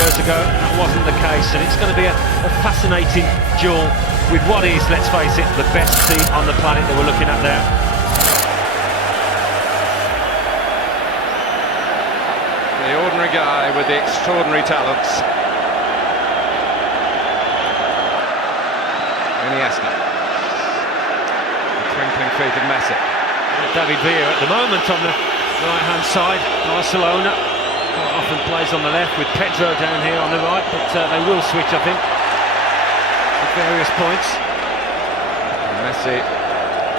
years ago, that wasn't the case, and it's going to be a fascinating duel with what is, let's face it, the best team on the planet that we're looking at there. The ordinary guy with the extraordinary talents. Iniesta. The twinkling feet of Messi. David Villa at the moment on the right-hand side. Barcelona quite often plays on the left with Pedro down here on the right, but they will switch, I think, at various points. And Messi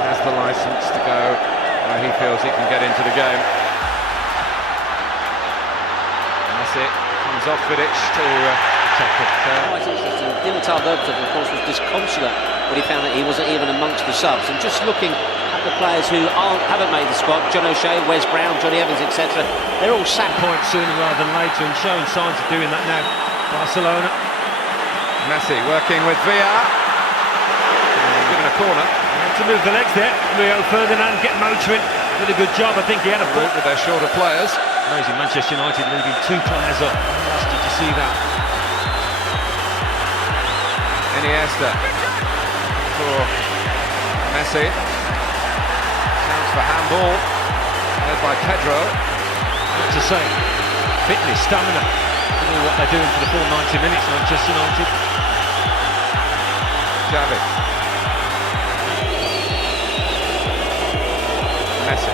has the licence to go where he feels he can get into the game. Messi comes off Vidic to protect it. Quite interesting. Dimitar Berbatov, of course, was disconsolate when he found that he wasn't even amongst the subs. And just looking at the players who haven't made the squad, John O'Shea, Wes Brown, Johnny Evans, etc., they're all sat points sooner rather than later and showing signs of doing that now. Barcelona. Messi working with Villa. Given a corner. To move the legs there. Rio Ferdinand get motoring. Did a good job. I think he had a ball with their shorter players. Amazing, Manchester United leaving 2 players up. Did you see that? Iniesta for Messi. Chance for handball. Led by Pedro. What to say? Fitness, stamina. You know what they're doing for the full 90 minutes, Manchester United. Xavi. Messi.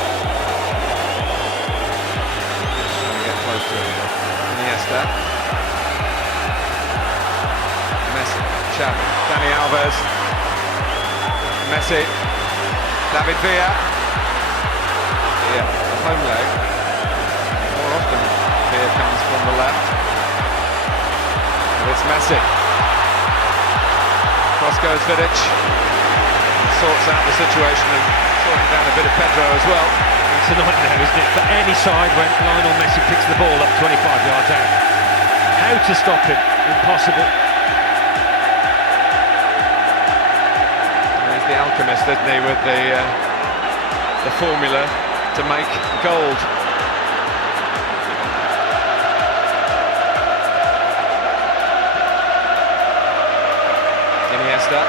Trying to get close to him. Iniesta. Messi. Xavi. Dani Alves. Messi. David Villa. Yeah, the home leg. More often Villa comes from the left. And it's Messi. Cross goes Vidic. Sorts out the situation and sorting down a bit of Pedro as well. It's a nightmare, isn't it? For any side when Lionel Messi picks the ball up 25 yards out. How to stop him? Impossible. He's the alchemist, isn't he, with the formula to make gold. Iniesta.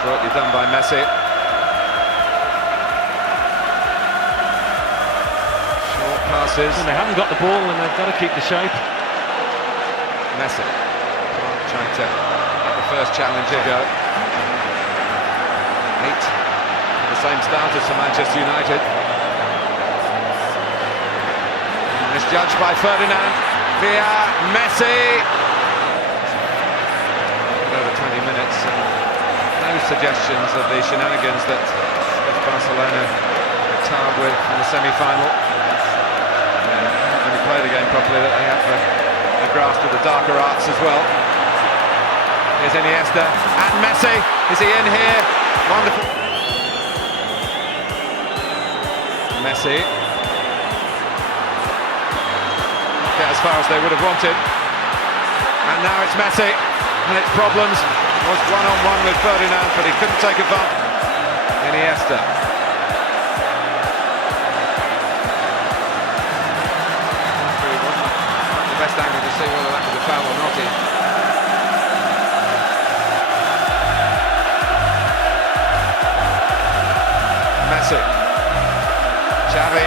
Adroitly done by Messi. Short passes. And they haven't got the ball and they've got to keep the shape. Messi trying to let the first challenge here go. 8. The same starters for Manchester United. Misjudged by Ferdinand. Via Messi. Over 20 minutes. No suggestions of the shenanigans that Barcelona tarred with in the semi-final. Haven't really played the game properly, that they have the grasp of the darker arts as well. Here's Iniesta and Messi. Is he in here? Wonderful. Messi. Get as far as they would have wanted. And now it's Messi. And it's problems. Was one-on-one with Ferdinand, but he couldn't take advantage. Iniesta. The best angle to see whether that was a foul or not. Messi. Xavi.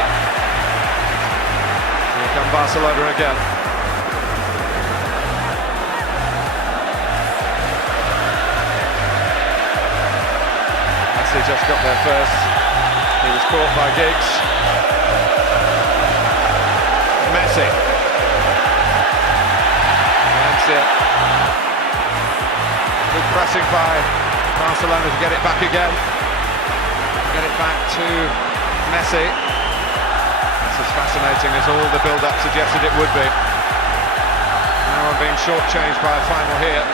Here come Barcelona again. Messi just got there first. He was caught by Giggs. Messi. Valencia. Good pressing by Barcelona to get it back again. Get it back to Messi. That's as fascinating as all the build-up suggested it would be. Now I'm being shortchanged by a final here.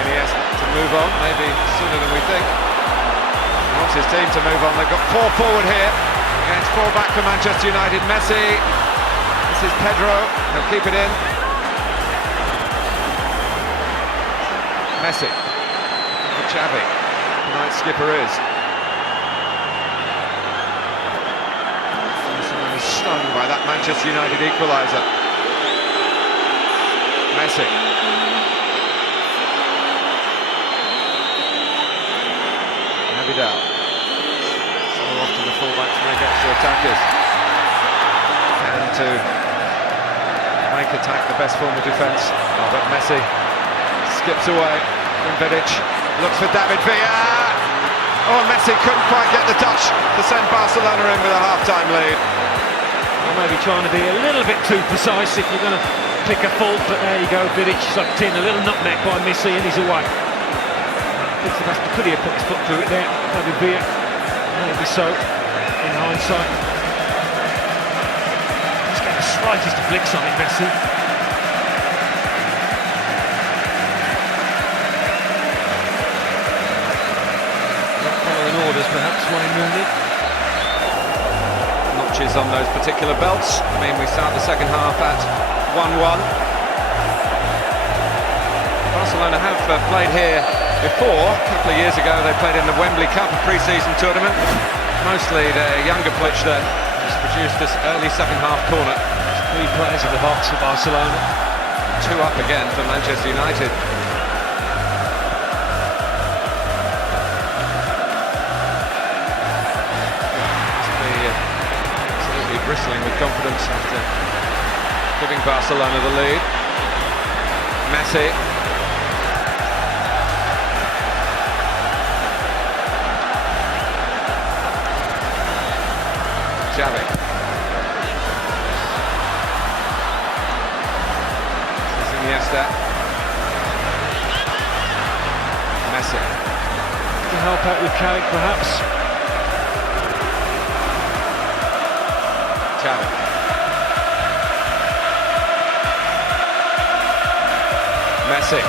Iniesta to move on, maybe sooner than we think. He wants his team to move on. They've got 4 forward here against 4 back for Manchester United. Messi. This is Pedro. He'll keep it in. Messi. Xavi. Tonight's skipper is. Manchester United equaliser. Messi. Vidal. So often the fullbacks make extra attackers. And to make attack the best form of defence. But Messi skips away. And Vidic looks for David Villa. Oh, Messi couldn't quite get the touch to send Barcelona in with a half-time lead. Well, maybe trying to be a little bit too precise if you're going to pick a fault, but there you go, Vidic sucked in, a little nutmeg by Messi and he's away. Could he have put his foot through it there? David Villa, maybe so, in hindsight. Just get the slightest of flicks on it, Messi. Not following orders, perhaps, Wayne Rooney. Notches on those particular belts. I mean, we start the second half at 1-1. Barcelona have played here before. A couple of years ago they played in the Wembley Cup, a pre-season tournament. Mostly their younger pitch there has produced this early second half corner. There's 3 players in the box for Barcelona. 2 up again for Manchester United. Must be absolutely bristling with confidence after giving Barcelona the lead. Messi. Xavi. This is Iniesta. Messi. To help out with Carrick, perhaps. Xavi. Messi.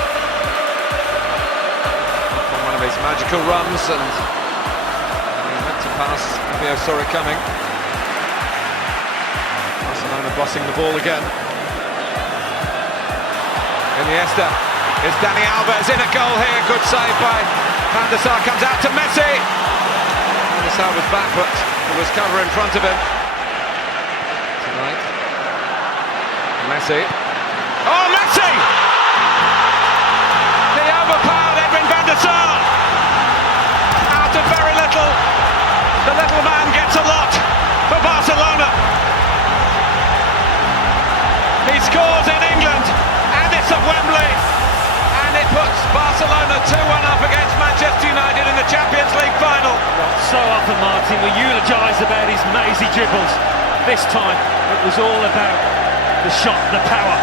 On one of his magical runs, and he meant to pass. Fabio saw it coming. Barcelona bossing the ball again. Iniesta. It's Dani Alves in a goal here. Good save by Van der Sar. Comes out to Messi. Van der Sar was back, but there was cover in front of him. Tonight. Messi. Oh, Messi! He overpowered Edwin van der Sar. Out of very little. The little man gets a lot for Barcelona. He scores in England, and it's at Wembley, and it puts Barcelona 2-1 up against Manchester United in the Champions League final. So often, Martin, we eulogise about his mazy dribbles. This time, it was all about the shot, the power.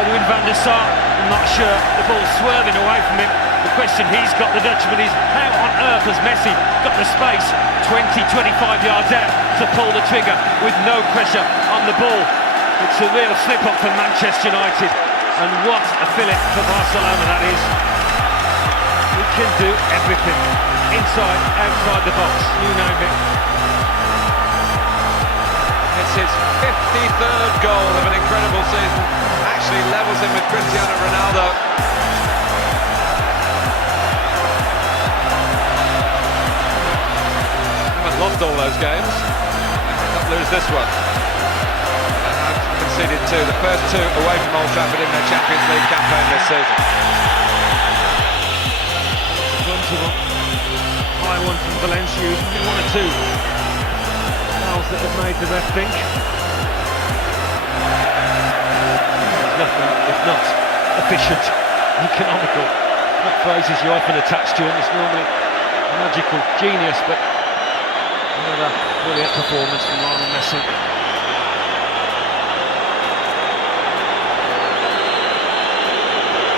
Edwin van der Sar, I'm not sure, the ball's swerving away from him. The question he's got, the Dutchman, is how on earth has Messi got the space 20-25 yards out to pull the trigger with no pressure on the ball? It's a real slip-up for Manchester United, and what a fillip for Barcelona that is. He can do everything, inside, outside the box, you name it. It's his 53rd goal of an incredible season. Actually levels him with Cristiano Ronaldo. Haven't lost all those games. Not lose this one. Conceded 2, the first 2 away from Old Trafford in their Champions League campaign this season. High one from Valencia, who's 1 or 2 fouls that have made the ref think. There's nothing if not efficient, economical. Not phrases you often attach to him. It's normally magical genius, but another brilliant performance from Lionel Messi.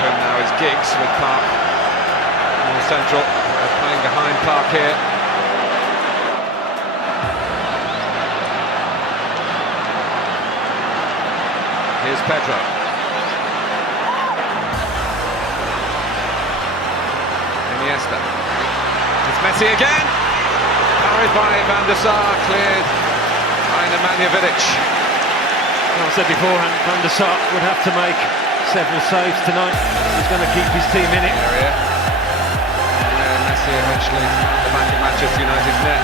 Now is Giggs with Park more central, playing behind Park here. Here's Pedro. Iniesta. It's Messi again. Carried by Van der Sar, cleared by Nemanja Vidic. Well, I said beforehand, Van der Sar would have to make several saves tonight. He's going to keep his team in it. Area. And Messi eventually found the back of Manchester United's net.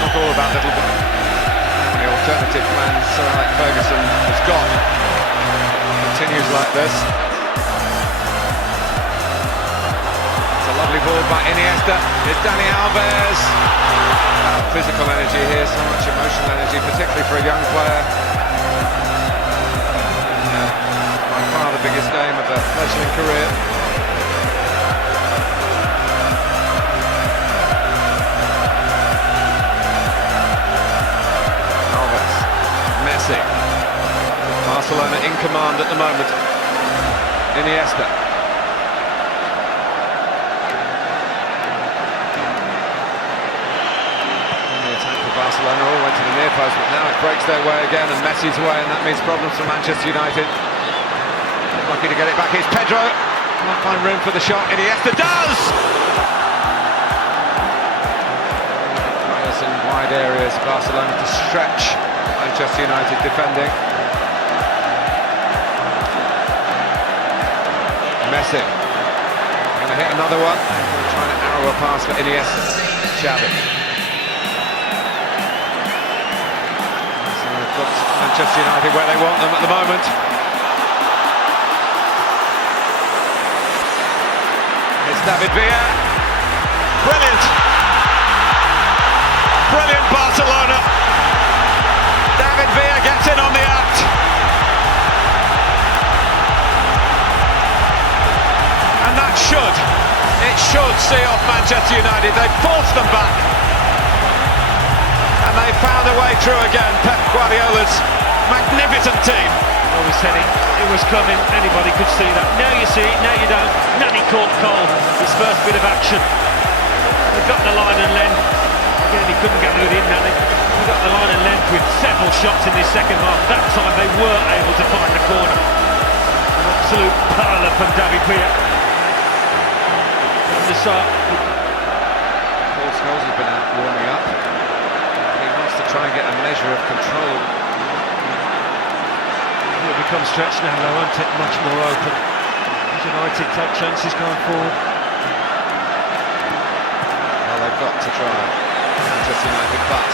Not all about little. How many alternatives United plans Sir Alex Ferguson has got continues like this. It's a lovely ball by Iniesta. It's Dani Alves. Physical energy here, so much emotional energy, particularly for a young player. By far the biggest game of their fledgling career. Messi. Barcelona in command at the moment. Iniesta. And the attack for Barcelona all went to the near post, but now it breaks their way again, and Messi's away, and that means problems for Manchester United. Lucky to get it back. Here's Pedro. Can't find room for the shot. Iniesta does! Players in wide areas. Barcelona to stretch. Manchester United defending. Messi going to hit another one. Trying to arrow a pass for Iniesta. Xavi. So they've got Manchester United where they want them at the moment. It's David Villa. Brilliant! Brilliant Barcelona! David Villa gets in on the act. And that should see off Manchester United. They forced them back. And they found a way through again. Pep Guardiola's magnificent team. Well, we said it was coming, anybody could see that. Now you see it, now you don't. Nani caught cold, his first bit of action. They got the line and length. Again, he couldn't get it in, Nani. He got the line and length with several shots in this second half. That time they were able to find the corner. An absolute parlour from David Villa. And the start. Paul Scholes has been out warming up. He wants to try and get a measure of control. It will become stretched now, they won't it? Much more open. United take chances going forward. Well, they've got to try. Manchester United, but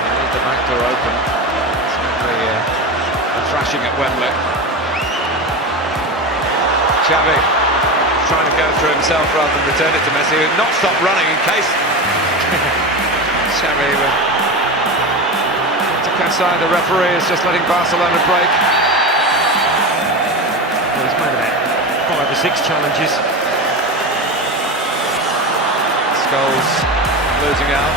they need the back door open. It's going to be a thrashing at Wembley. Xavi trying to go through himself rather than return it to Messi, who not stop running in case. Xavi to Casai, the referee, is just letting Barcelona break. Well, he's made about 5 or 6 challenges. Scholes losing out.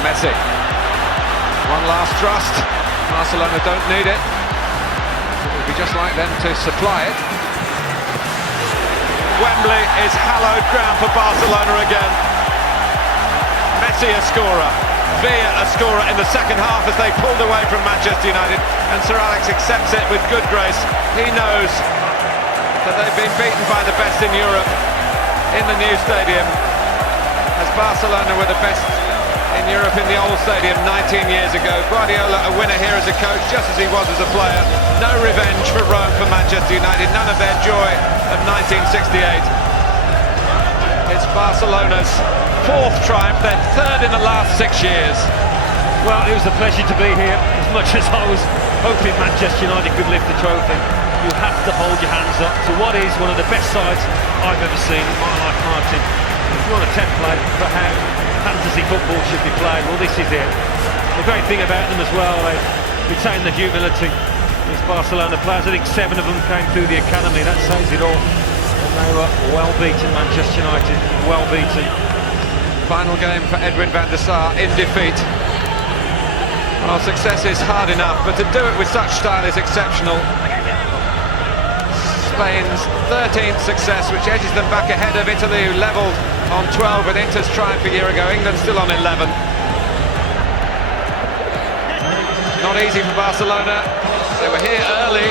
Messi. One last thrust. Barcelona don't need it. It would be just like them to supply it. Wembley is hallowed ground for Barcelona again. Messi a scorer. Villa a scorer in the second half as they pulled away from Manchester United, and Sir Alex accepts it with good grace. He knows that they've been beaten by the best in Europe in the new stadium, as Barcelona were the best in Europe in the old stadium 19 years ago. Guardiola a winner here as a coach, just as he was as a player. No revenge for Rome for Manchester United, none of their joy of 1968. It's Barcelona's 4th triumph, their 3rd in the last 6 years. Well, it was a pleasure to be here. As much as I was hoping Manchester United could lift the trophy, you have to hold your hands up to what is one of the best sides I've ever seen in my life, Martin. If you want a template for how fantasy football should be played, well, this is it. The great thing about them as well, they retain the humility. These Barcelona players, I think 7 of them came through the academy, that says it all. And they were well beaten, Manchester United, well beaten. Final game for Edwin van der Sar in defeat. Well, success is hard enough, but to do it with such style is exceptional. Spain's 13th success, which edges them back ahead of Italy, who levelled on 12 with Inter's triumph a year ago. England still on 11. Not easy for Barcelona. They were here early.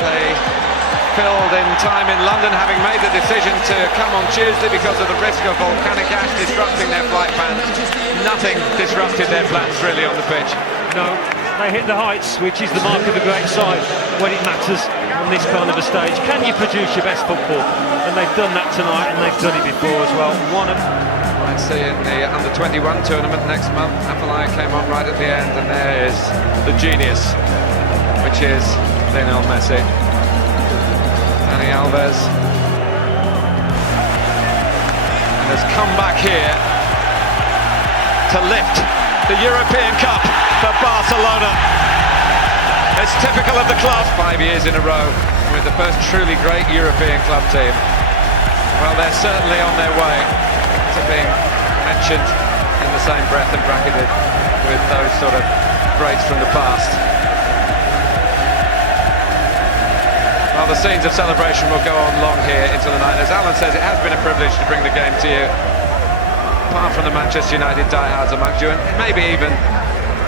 They filled in time in London, having made the decision to come on Tuesday because of the risk of volcanic ash disrupting their flight plans. Nothing disrupted their plans really on the pitch. No, they hit the heights, which is the mark of a great side when it matters. on this kind of a stage. Can you produce your best football? And they've done that tonight, and they've done it before as well. Might see in the under-21 tournament next month. Appalai came on right at the end, and there is the genius, which is Lionel Messi. Dani Alves. And has come back here to lift the European Cup for Barcelona. It's typical of the club. 5 years in a row with the first truly great European club team. Well, they're certainly on their way to being mentioned in the same breath and bracketed with those sort of greats from the past. Well, the scenes of celebration will go on long here into the night. As Alan says, it has been a privilege to bring the game to you. Apart from the Manchester United diehards amongst you, and maybe even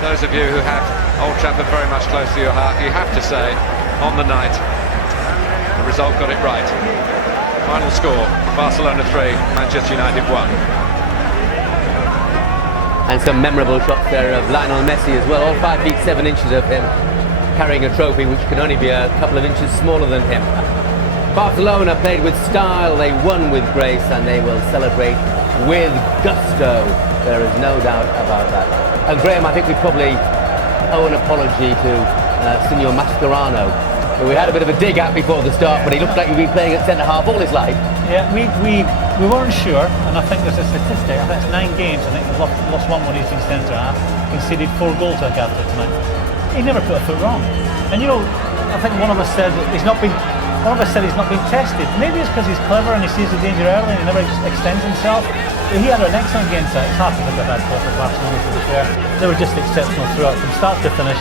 those of you who have Old Trafford very much close to your heart, you have to say, on the night, the result got it right. Final score, Barcelona 3, Manchester United 1. And some memorable shots there of Lionel Messi as well, all 5 feet 7 inches of him, carrying a trophy which can only be a couple of inches smaller than him. Barcelona played with style, they won with grace, and they will celebrate with gusto. There is no doubt about that. And Graham, I think we probably owe an apology to Senor Mascherano, who we had a bit of a dig at before the start, but he looked like he'd been playing at centre-half all his life. Yeah, we weren't sure, and I think there's a statistic. I think it's 9 games. I think he's lost one when he's in centre-half, conceded 4 goals like after tonight. He never put a foot wrong. And you know, I think one of us said he's not been tested. Maybe it's because he's clever and he sees the danger early and he never extends himself. But he had an excellent game tonight. It's hard to think a bad play for Barcelona, to be fair. They were just exceptional throughout, from start to finish.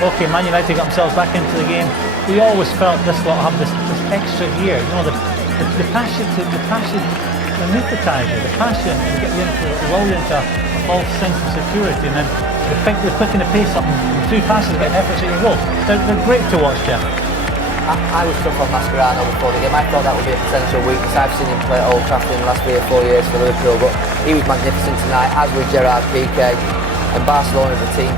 Okay, Man United got themselves back into the game. We always felt this lot have this extra gear. You know, the passion to anaesthetize you, the passion to get you into, lull you into a false sense of security, and then they're picking the pace up and 3 passes get efforts at your goal. They're great to watch, Jeff. I was tough on Mascherano before the game. I thought that would be a potential weakness. I've seen him play at Old Trafford in the last 3 or 4 years for Liverpool, but he was magnificent tonight, as was Gerard Piqué, and Barcelona as a team.